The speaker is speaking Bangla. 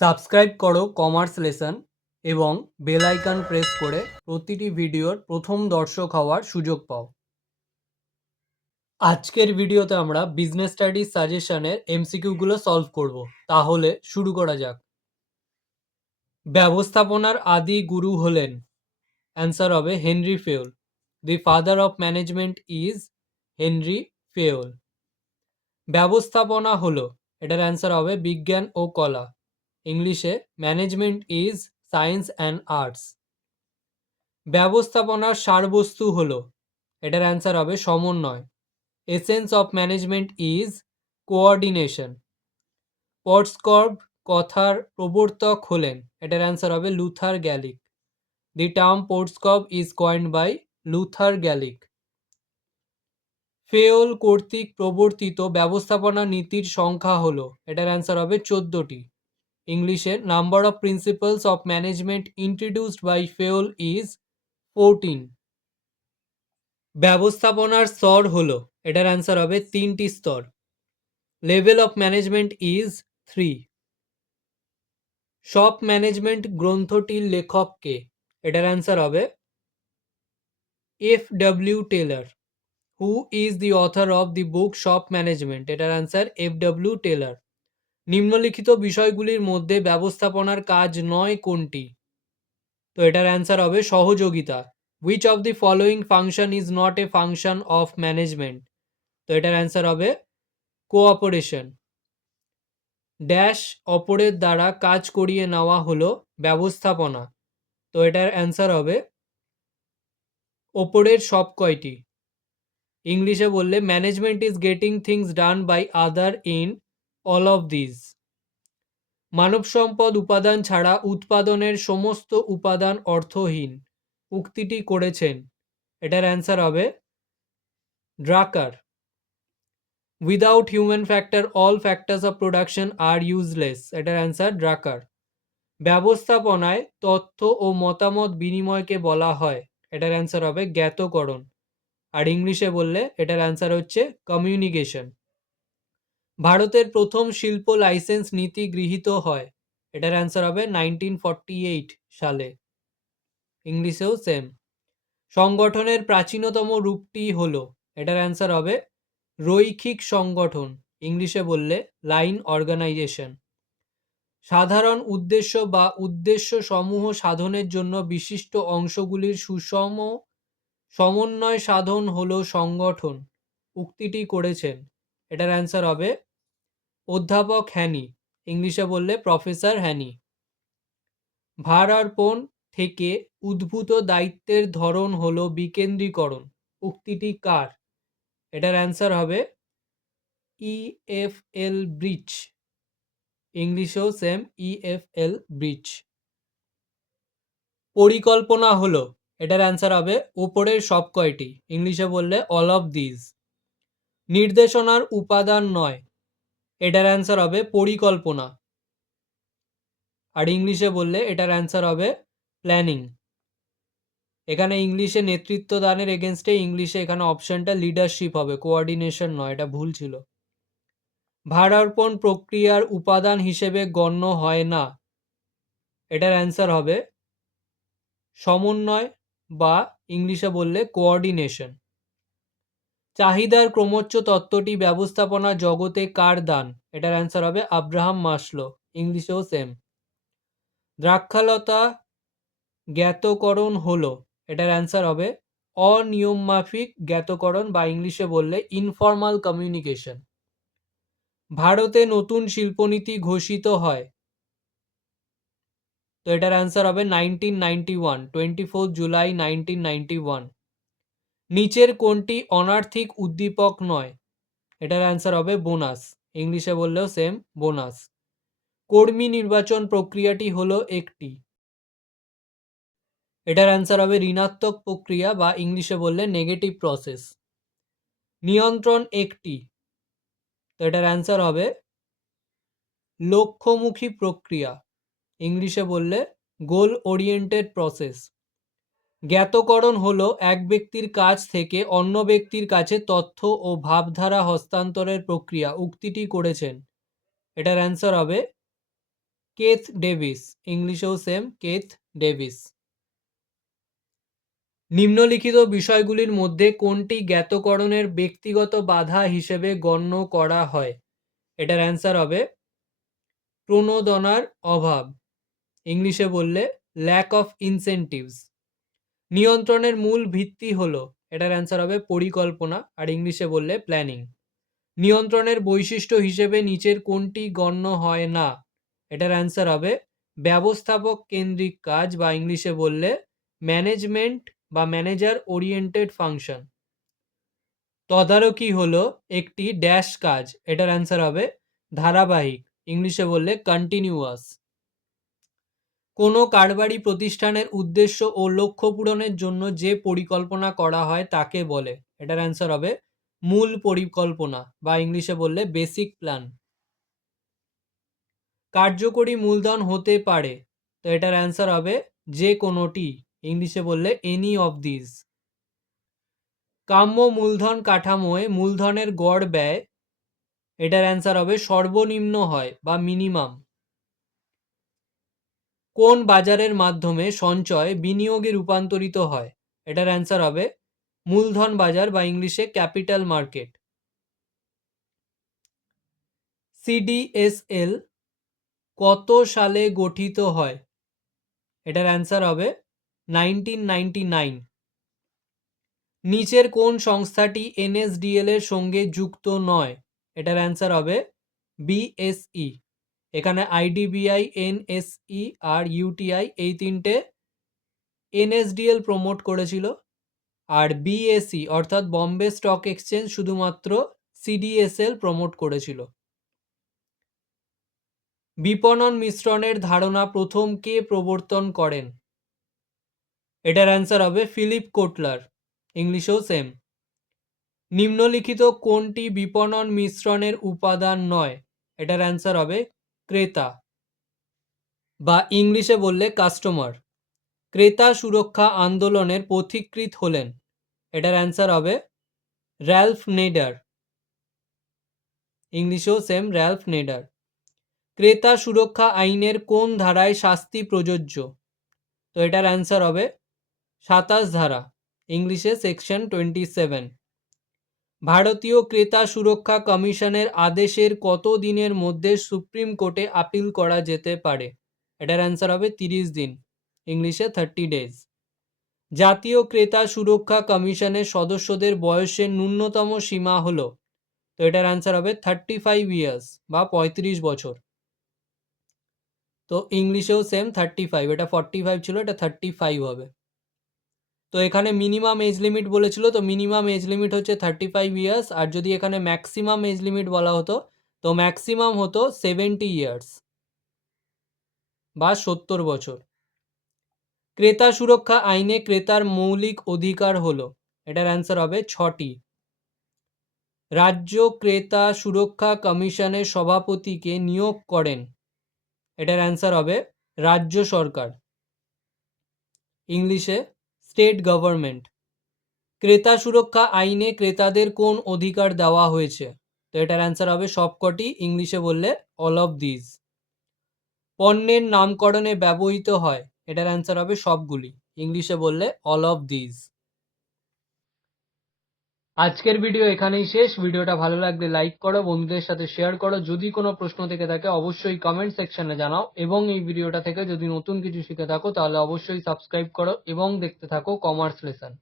সাবস্ক্রাইব করো কমার্স লেসন এবং বেল আইকন প্রেস করে প্রতিটি ভিডিওর প্রথম দর্শক হওয়ার সুযোগ পাও। আজকের ভিডিওতে আমরা বিজনেস স্টাডিজ সাজেশনের এমসিকিউগুলো সলভ করব। তাহলে শুরু করা যাক। ব্যবস্থাপনার আদি গুরু হলেন অ্যান্সার হবে Henri Fayol the father of management is Henri Fayol ব্যবস্থাপনা হলো, এটার অ্যান্সার হবে বিজ্ঞান ও কলা। ইংলিশে management is science and arts. ব্যবস্থাপনার সারবস্তু হলো, এটার অ্যান্সার হবে সমন্বয়। Essence of management is coordination. POSDCORB কথার প্রবর্তক হলেন, এটার অ্যান্সার হবে Luther Gulick. The term POSDCORB is coined by Luther Gulick. Fayol কর্তৃক প্রবর্তিত ব্যবস্থাপনা নীতির সংখ্যা হলো, এটার অ্যান্সার হবে চোদ্দটি। ইংলিশে number of principles of management introduced by Fayol is fourteen ব্যবস্থাপনার স্তর হলো, এটার অ্যান্সার হবে তিনটি স্তর। Level of management is three shop management গ্রন্থটির লেখককে এটার অ্যান্সার হবে F W Taylor who is the author of the book shop management এটার অ্যান্সার এফ ডাব্লিউ টেলার নিম্নলিখিত বিষয়গুলির মধ্যে ব্যবস্থাপনার কাজ নয় কোনটি? তো এটার অ্যান্সার হবে সহযোগিতা। Which of the following function is not a function of management তো এটার অ্যান্সার হবে কোঅপারেশন ড্যাশ অপরের দ্বারা কাজ করিয়ে নেওয়া হলো ব্যবস্থাপনা। তো এটার অ্যান্সার হবে ওপরের সব কয়টি? ইংলিশে বললে management is getting things done by other in all of this মানব সম্পদ উপাদান ছাড়া উৎপাদনের সমস্ত উপাদান অর্থহীন। উক্তিটি করেছেন। এটার অ্যান্সার হবে Drucker without human factor all factors of production are useless এটার অ্যান্সার ড্রাকার ব্যবস্থাপনায় তথ্য ও মতামত বিনিময়কে বলা হয়। এটার অ্যান্সার হবে জ্ঞাতকরণ। আর ইংলিশে বললে এটার অ্যান্সার হচ্ছে কমিউনিকেশন ভারতের প্রথম শিল্প লাইসেন্স নীতি গৃহীত হয়। এটার অ্যান্সার হবে নাইনটিন ফর্টি এইট সালে। ইংলিশেও সেম সংগঠনের প্রাচীনতম রূপটি হলো, এটার অ্যান্সার হবে রৈখিক সংগঠন, ইংলিশে বললে লাইন অর্গানাইজেশন। সাধারণ উদ্দেশ্য বা উদ্দেশ্য সমূহ সাধনের জন্য বিশিষ্ট অংশগুলির সুষম সমন্বয় সাধন হল সংগঠন, উক্তিটি করেছেন। এটার অ্যান্সার হবে অধ্যাপক হ্যানি, ইংলিশে বললে প্রফেসর হ্যানি। ভার অর্পণ থেকে উদ্ভূত দায়িত্বের ধরন হলো বিকেন্দ্রীকরণ, উক্তিটি কার? এটার অ্যান্সার হবে E F L Brech ইংলিশেও same E F L Brech পরিকল্পনা হলো, এটার অ্যান্সার হবে ওপরের সব কয়টি ইংলিশে বললে অল অফ দিজ নির্দেশনার উপাদান নয় এটার অ্যান্সার হবে পরিকল্পনা। আর ইংলিশে বললে এটার অ্যান্সার হবে প্ল্যানিং এখানে ইংলিশে নেতৃত্ব দানের এগেনস্টে ইংলিশে এখানে অপশনটা লিডারশিপ হবে কোঅর্ডিনেশন নয়, এটা ভুল ছিল। ভাড়ার্পণ প্রক্রিয়ার উপাদান হিসেবে গণ্য হয় না। এটার অ্যান্সার হবে সমন্বয় বা ইংলিশে বললে কোঅর্ডিনেশন চাহিদার ক্রমোচ্চ তত্ত্বটি ব্যবস্থাপনা জগতে কার দান? এটার অ্যান্সার হবে আব্রাহাম মাসলো, ইংলিশেও সেম দ্রাক্ষালতা জ্ঞাতকরণ হলো, এটার অ্যান্সার হবে অনিয়মমাফিক জ্ঞাতকরণ বা ইংলিশে বললে ইনফর্মাল কমিউনিকেশন ভারতে নতুন শিল্পনীতি ঘোষিত হয়। তো এটার অ্যান্সার হবে nineteen ninety one twenty four July nineteen ninety one নিচের কোনটি অনার্থিক উদ্দীপক নয়? এটার অ্যান্সার হবে বোনাস। ইংলিশে বললেও সেম বোনাস। কর্মী নির্বাচন প্রক্রিয়াটি হলো একটি। এটার অ্যান্সার হবে ঋণাত্মক প্রক্রিয়া বা ইংলিশে বললে নেগেটিভ প্রসেস নিয়ন্ত্রণ একটি। তো এটার অ্যান্সার হবে লক্ষ্যমুখী প্রক্রিয়া। ইংলিশে বললে গোল ওরিয়েন্টেড প্রসেস জ্ঞাতকরণ হলো এক ব্যক্তির কাছ থেকে অন্য ব্যক্তির কাছে তথ্য ও ভাবধারা হস্তান্তরের প্রক্রিয়া উক্তিটি করেছেন। এটার অ্যান্সার হবে কেথ ডেভিস, ইংলিশেও সেম কেথ ডেভিস। নিম্নলিখিত বিষয়গুলির মধ্যে কোনটি জ্ঞাতকরণের ব্যক্তিগত বাধা হিসেবে গণ্য করা হয়? এটার অ্যান্সার হবে প্রণোদনার অভাব। ইংলিশে বললে ল্যাক অফ ইনসেন্টিভস নিয়ন্ত্রণের মূল ভিত্তি হলো, এটার অ্যান্সার হবে পরিকল্পনা, আর ইংলিশে বললে প্ল্যানিং নিয়ন্ত্রণের বৈশিষ্ট্য হিসেবে নিচের কোনটি গণ্য হয় না, এটার অ্যান্সার হবে ব্যবস্থাপক কেন্দ্রিক কাজ, বা ইংলিশে বললে ম্যানেজমেন্ট বা ম্যানেজার ওরিয়েন্টেড ফাংশন তদারকি হলো একটি ড্যাশ কাজ, এটার অ্যান্সার হবে ধারাবাহিক, ইংলিশে বললে কন্টিনিউয়াস কোনো কারবারি প্রতিষ্ঠানের উদ্দেশ্য ও লক্ষ্য পূরণের জন্য যে পরিকল্পনা করা হয় তাকে বলে। এটার অ্যান্সার হবে মূল পরিকল্পনা, বা ইংলিশে বললে বেসিক প্ল্যান কার্যকরী মূলধন হতে পারে, তো এটার অ্যান্সার হবে যে কোনোটি, ইংলিশে বললে এনি অফ দিস কাম্য মূলধন কাঠামোয় মূলধনের গড় ব্যয়, এটার অ্যান্সার হবে সর্বনিম্ন হয় বা মিনিমাম কোন বাজারের মাধ্যমে সঞ্চয় বিনিয়োগে রূপান্তরিত হয়? এটার অ্যান্সার হবে মূলধন বাজার বা ইংলিশে ক্যাপিটাল মার্কেট। সিডিএসএল কত সালে গঠিত হয়? এটার অ্যান্সার হবে নাইনটিন নাইনটি নাইন নিচের কোন সংস্থাটি এনএসডিএল এর সঙ্গে যুক্ত নয়? এটার অ্যান্সার হবে বিএসই এখানে আইডিবিআই এনএসই আর ইউটিআই এই তিনটে এনএসডিএল প্রমোট করেছিল। আর বিএসই অর্থাৎ বম্বে স্টক এক্সচেঞ্জ শুধুমাত্র সিডিএসএল প্রমোট করেছিল। বিপণন মিশ্রণের ধারণা প্রথম কে প্রবর্তন করেন? এটার অ্যান্সার হবে ফিলিপ কোটলার, ইংলিশেও সেম নিম্নলিখিত কোনটি বিপণন মিশ্রণের উপাদান নয়? এটার অ্যান্সার হবে ক্রেতা বা ইংলিশে বললে কাস্টমার ক্রেতা সুরক্ষা আন্দোলনের পথিকৃৎ হলেন। এটার অ্যান্সার হবে র্যালফ নেডার ইংলিশেও সেম র্যালফ নেডার ক্রেতা সুরক্ষা আইনের কোন ধারায় শাস্তি প্রযোজ্য? তো এটার অ্যান্সার হবে সাতাশ ধারা। ইংলিশে সেকশন টোয়েন্টি সেভেন ভারতীয় ক্রেতা সুরক্ষা কমিশনের আদেশের কত দিনের মধ্যে সুপ্রিম কোর্টে আপিল করা যেতে পারে? এটার অ্যান্সার হবে তিরিশ দিন, ইংলিশে থার্টি ডেজ জাতীয় ক্রেতা সুরক্ষা কমিশনের সদস্যদের বয়সের ন্যূনতম সীমা হলো, তো এটার অ্যান্সার হবে থার্টি ফাইভ ইয়ার্স বা পঁয়ত্রিশ বছর। তো ইংলিশেও সেম থার্টি ফাইভ এটা ফর্টি ফাইভ ছিল, এটা থার্টি ফাইভ হবে। তো এখানে মিনিমাম এজ লিমিট বলেছিল, তো মিনিমাম এজ লিমিট হচ্ছে থার্টি ফাইভ ইয়ার্স আর যদি এখানে ম্যাক্সিমাম এজ লিমিট বলা হতো, তো ম্যাক্সিমাম হতো সেভেন্টি ইয়ার্স বা সত্তর বছর। ক্রেতা সুরক্ষা আইনে ক্রেতার মৌলিক অধিকার হলো, এটার অ্যান্সার হবে ছটি। রাজ্য ক্রেতা সুরক্ষা কমিশনের সভাপতিকে নিয়োগ করেন, এটার অ্যান্সার হবে রাজ্য সরকার। ইংলিশে স্টেট গভর্নমেন্ট ক্রেতা সুরক্ষা আইনে ক্রেতাদের কোন অধিকার দেওয়া হয়েছে? তো এটার অ্যান্সার হবে সবকটি ইংলিশে বললে অল অফ দিস পণ্যের নামকরণে ব্যবহৃত হয়, এটার অ্যান্সার হবে সবগুলি। ইংলিশে বললে অল অফ দিস আজকের ভিডিও এখানেই শেষ। ভিডিওটা ভালো লাগলে লাইক করো, বন্ধুদের সাথে শেয়ার করো। যদি কোনো প্রশ্ন থেকে থাকে, অবশ্যই কমেন্ট সেকশনে জানাও। এবং এই ভিডিওটা থেকে যদি নতুন কিছু শিখে থাকো, তাহলে অবশ্যই সাবস্ক্রাইব করো এবং দেখতে থাকো কমার্স লেসন